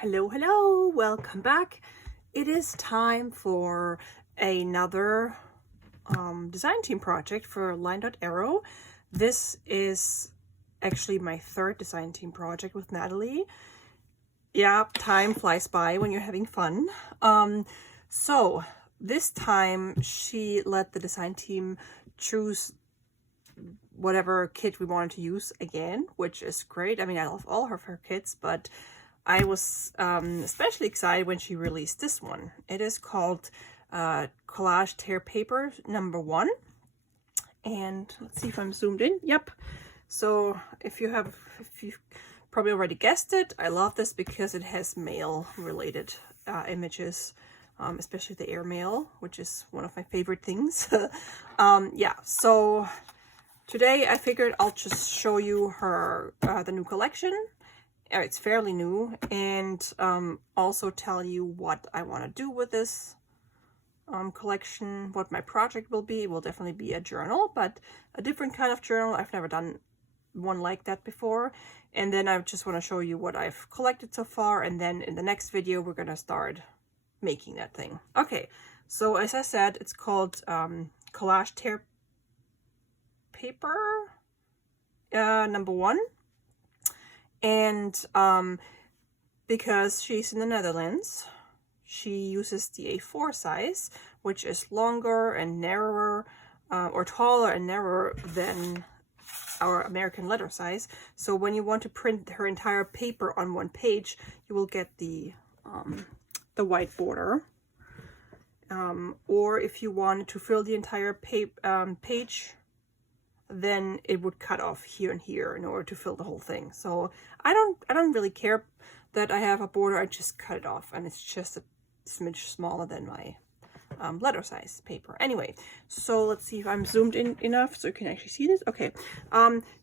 Hello, welcome back. It is time for another design team project for LineDotArrow. This is actually my third design team project with Nathalie. Yeah, time flies by when you're having fun. So this time she let the design team choose whatever kit we wanted to use again, which is great. I mean, I love all of her kits, but I was especially excited when she released this one. It is called Collage Tear Pages No. 1. And let's see if I'm zoomed in. Yep. So if you probably already guessed it, I love this because it has mail related images, especially the airmail, which is one of my favorite things. Yeah, so today I figured I'll just show you her the new collection. It's fairly new, and also tell you what I want to do with this collection, what my project will be. It will definitely be a journal, but a different kind of journal. I've never done one like that before. And then I just want to show you what I've collected so far, and then in the next video we're gonna start making that thing. Okay, so as I said, it's called Collage Tear Paper No. 1. And because she's in the Netherlands, she uses the A4 size, which is longer and narrower, or taller and narrower than our American letter size. So when you want to print her entire paper on one page, you will get the white border. Or if you wanted to fill the entire page, then it would cut off here and here in order to fill the whole thing. So I don't really care that I have a border. I just cut it off, and it's just a smidge smaller than my letter size paper. Anyway, so let's see if I'm zoomed in enough so you can actually see this. Okay,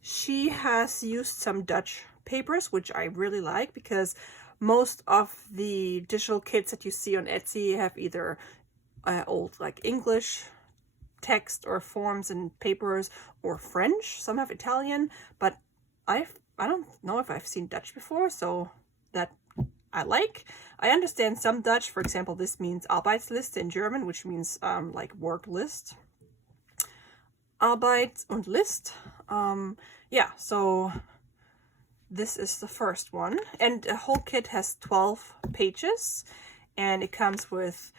she has used some Dutch papers, which I really like, because most of the digital kits that you see on Etsy have either old like English text or forms and papers, or French. Some have Italian, but I don't know if I've seen Dutch before, so that I like. I understand some Dutch. For example, this means Arbeitsliste in German, which means like work list. Arbeit und List. Yeah, so this is the first one, and the whole kit has 12 pages, and it comes with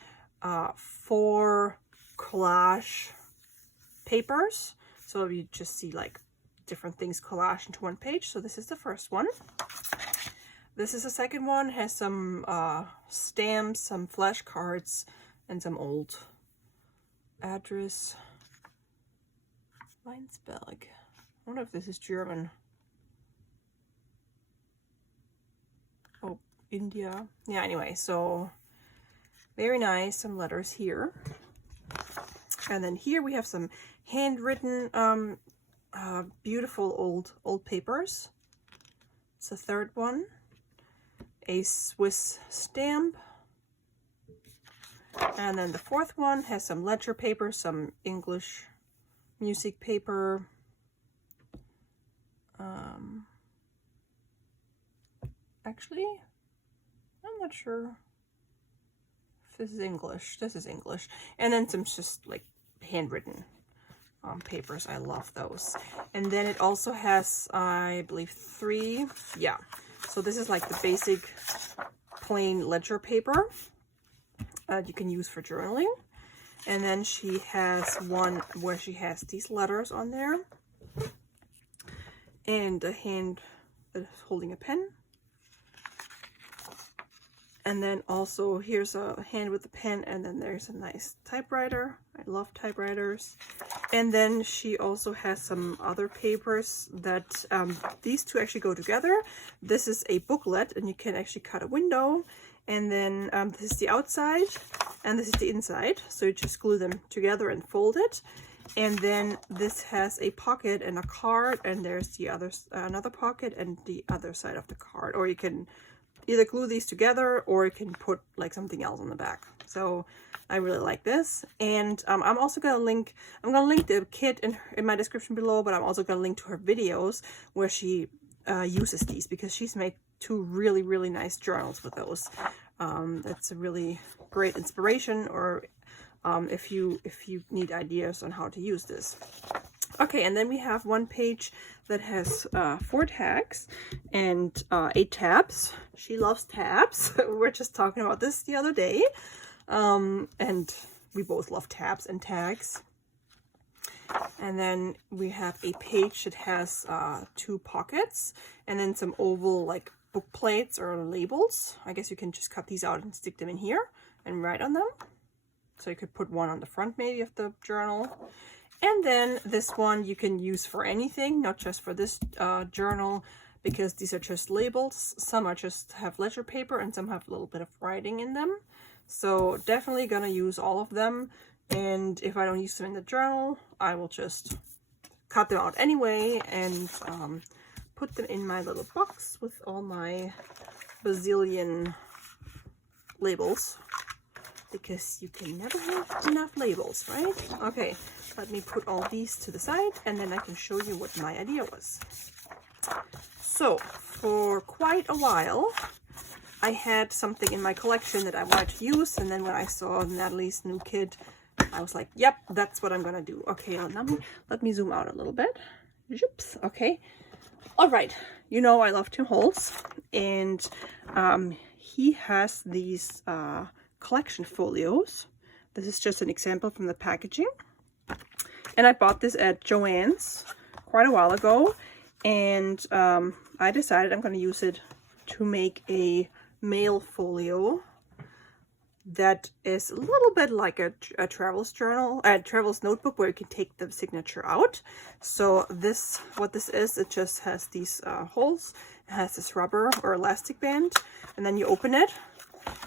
4 collage papers. So you just see like different things collaged into one page. So this is the first one. This is the second one. Has some stamps, some flashcards, and some old address. Weinsberg. I wonder if this is German. Oh, India. Yeah, anyway, so very nice. Some letters here. And then here we have some handwritten, beautiful old papers. It's the third one. A Swiss stamp. And then the fourth one has some ledger paper, some English music paper. Actually, I'm not sure if this is English. This is English. And then some just like handwritten papers. I love those. And then it also has, I believe, 3. Yeah. So this is like the basic plain ledger paper you can use for journaling. And then she has one where she has these letters on there, and a hand that is holding a pen. And then also here's a hand with a pen, and then there's a nice typewriter. I love typewriters. And then she also has some other papers that these two actually go together. This is a booklet, and you can actually cut a window. And then this is the outside, and this is the inside. So you just glue them together and fold it. And then this has a pocket and a card, and there's the other another pocket and the other side of the card. Or you can either glue these together, or you can put like something else on the back. So I really like this. And I'm also gonna link the kit in my description below, but I'm also gonna link to her videos where she uses these, because she's made two really, really nice journals with those. That's a really great inspiration, or if you need ideas on how to use this. Okay, and then we have one page that has 4 tags and 8 tabs. She loves tabs. We were just talking about this the other day. And we both love tabs and tags. And then we have a page that has 2 pockets and then some oval like book plates or labels. I guess you can just cut these out and stick them in here and write on them. So you could put one on the front maybe of the journal. And then this one you can use for anything, not just for this journal, because these are just labels. Some are just have letter paper and some have a little bit of writing in them. So definitely gonna use all of them. And if I don't use them in the journal, I will just cut them out anyway and put them in my little box with all my bazillion labels. Because you can never have enough labels, right? Okay, let me put all these to the side and then I can show you what my idea was. So, for quite a while, I had something in my collection that I wanted to use, and then when I saw Nathalie's new kit, I was like, yep, that's what I'm gonna do. Okay, let me zoom out a little bit. Oops, okay. All right, you know I love Tim Holtz, and he has these collection folios. This is just an example from the packaging. And I bought this at Joann's quite a while ago, and I decided I'm going to use it to make a mail folio that is a little bit like a travel's journal, a travel's notebook, where you can take the signature out. So what this is, it just has these holes. It has this rubber or elastic band, and then you open it.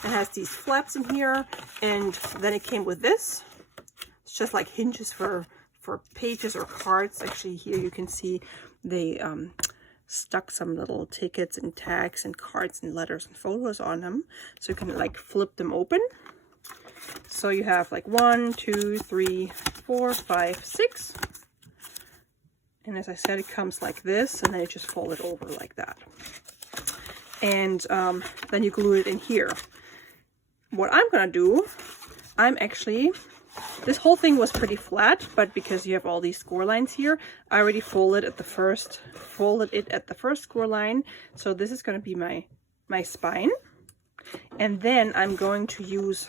It has these flaps in here, and then it came with this. It's just like hinges for pages or cards. Actually, here you can see they stuck some little tickets and tags and cards and letters and photos on them, so you can like flip them open. So you have like 1, 2, 3, 4, 5, 6, and as I said, it comes like this, and then you just fold it over like that, and then you glue it in here. What I'm gonna do, this whole thing was pretty flat, but because you have all these score lines here, I already folded it at the first score line. So this is going to be my spine. And then I'm going to use,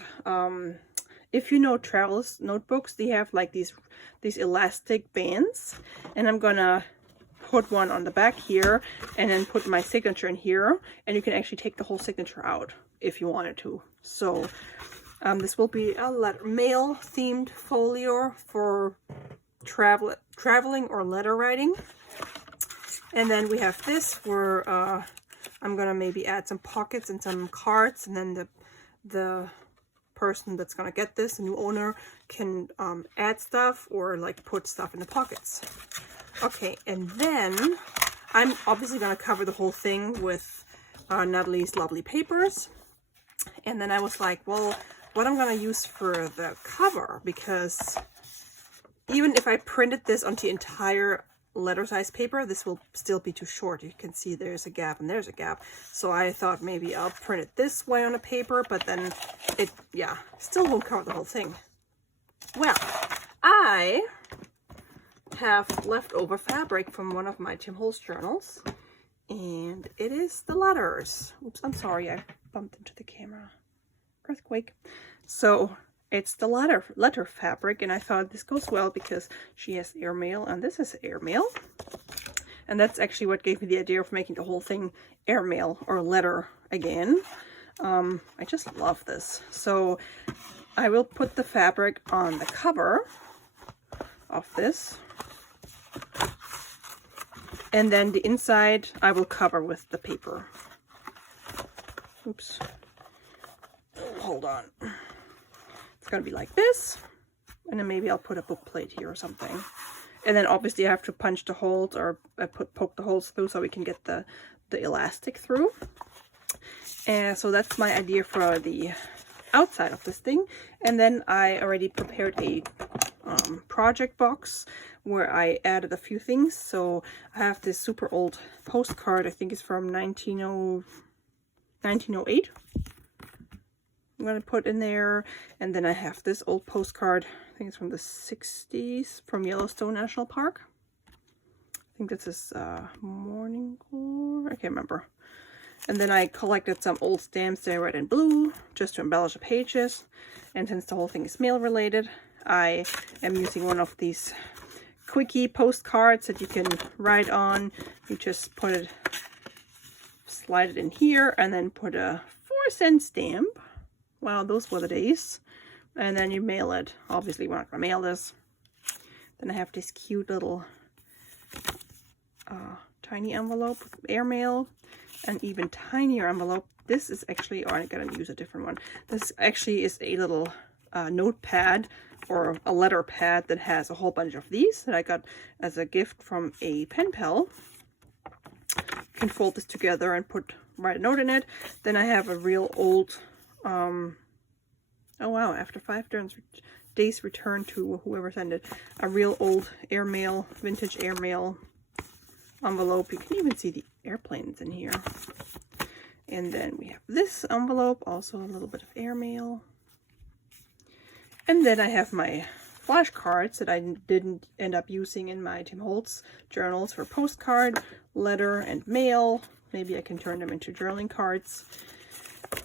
if you know travel's notebooks, they have like these elastic bands. And I'm going to put one on the back here and then put my signature in here. And you can actually take the whole signature out if you wanted to. So this will be a mail themed folio for traveling or letter writing. And then we have this where I'm gonna maybe add some pockets and some cards, and then the person that's gonna get this, the new owner, can add stuff or like put stuff in the pockets. Okay, and then I'm obviously gonna cover the whole thing with Nathalie's lovely papers. And then I was like, well, what I'm going to use for the cover, because even if I printed this onto the entire letter size paper, this will still be too short. You can see there's a gap and there's a gap. So I thought maybe I'll print it this way on a paper, but then it, yeah, still won't cover the whole thing. Well, I have leftover fabric from one of my Tim Holtz journals, and it is the letters. Oops, I'm sorry, I bumped into the camera. Earthquake. So it's the letter fabric, and I thought this goes well because she has airmail and this is airmail, and that's actually what gave me the idea of making the whole thing airmail or letter again. I just love this. So I will put the fabric on the cover of this, and then the inside I will cover with the paper. Oops. Hold on. It's gonna be like this, and then maybe I'll put a book plate here or something. And then obviously I have to punch the holes, or poke the holes through so we can get the elastic through. And so that's my idea for the outside of this thing. And then I already prepared a project box where I added a few things. So I have this super old postcard, I think it's from 1908. I'm going to put in there. And then I have this old postcard, I think it's from the 60s, from Yellowstone National Park. I think this is Morning Glory, I can't remember. And then I collected some old stamps that I red and blue just to embellish the pages. And since the whole thing is mail related, I am using one of these quickie postcards that you can write on. You just put it, slide it in here, and then put a 4-cent stamp. Wow, those were the days. And then you mail it. Obviously, we're not going to mail this. Then I have this cute little tiny envelope with airmail. An even tinier envelope. This is actually, or I'm gonna use a different one. This actually is a little notepad or a letter pad that has a whole bunch of these that I got as a gift from a pen pal. You can fold this together and write a note in it. Then I have a real old, oh wow, after 5 days return to whoever sent it, a real old airmail, vintage airmail envelope. You can even see the airplanes in here. And then we have this envelope, also a little bit of airmail. And then I have my flashcards that I didn't end up using in my Tim Holtz journals for postcard, letter, and mail. Maybe I can turn them into journaling cards.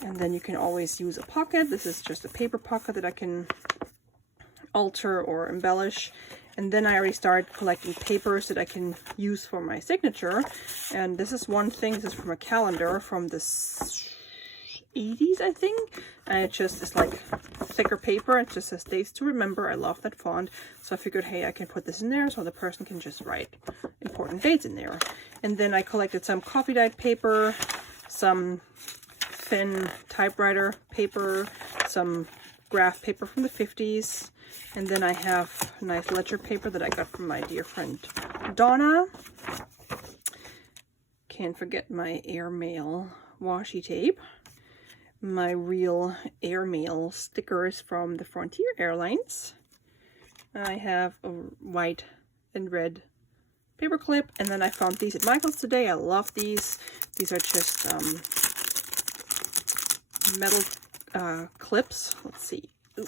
And then you can always use a pocket. This is just a paper pocket that I can alter or embellish. And then I already started collecting papers that I can use for my signature. And this is one thing, this is from a calendar from the 80s, I think. And it just is like thicker paper. It just says dates to remember. I love that font. So I figured, hey, I can put this in there so the person can just write important dates in there. And then I collected some coffee dyed paper, some thin typewriter paper, some graph paper from the 50s. And then I have nice ledger paper that I got from my dear friend Donna. Can't forget my airmail washi tape. My real airmail stickers from the Frontier Airlines. I have a white and red paper clip. And then I found these at Michael's today. I love these. These are just metal clips. Let's see. Ooh.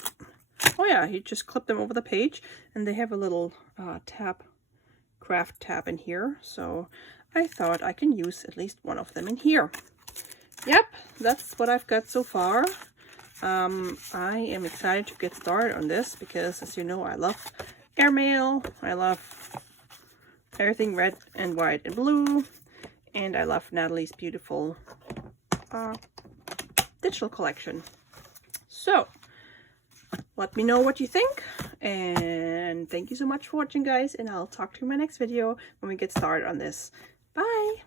Oh yeah, you just clip them over the page, and they have a little craft tab in here, so I thought I can use at least one of them in here. Yep, that's what I've got so far. I am excited to get started on this because, as you know, I love airmail, I love everything red and white and blue, and I love Nathalie's beautiful digital collection. So, let me know what you think, and thank you so much for watching, guys, and I'll talk to you in my next video when we get started on this. Bye!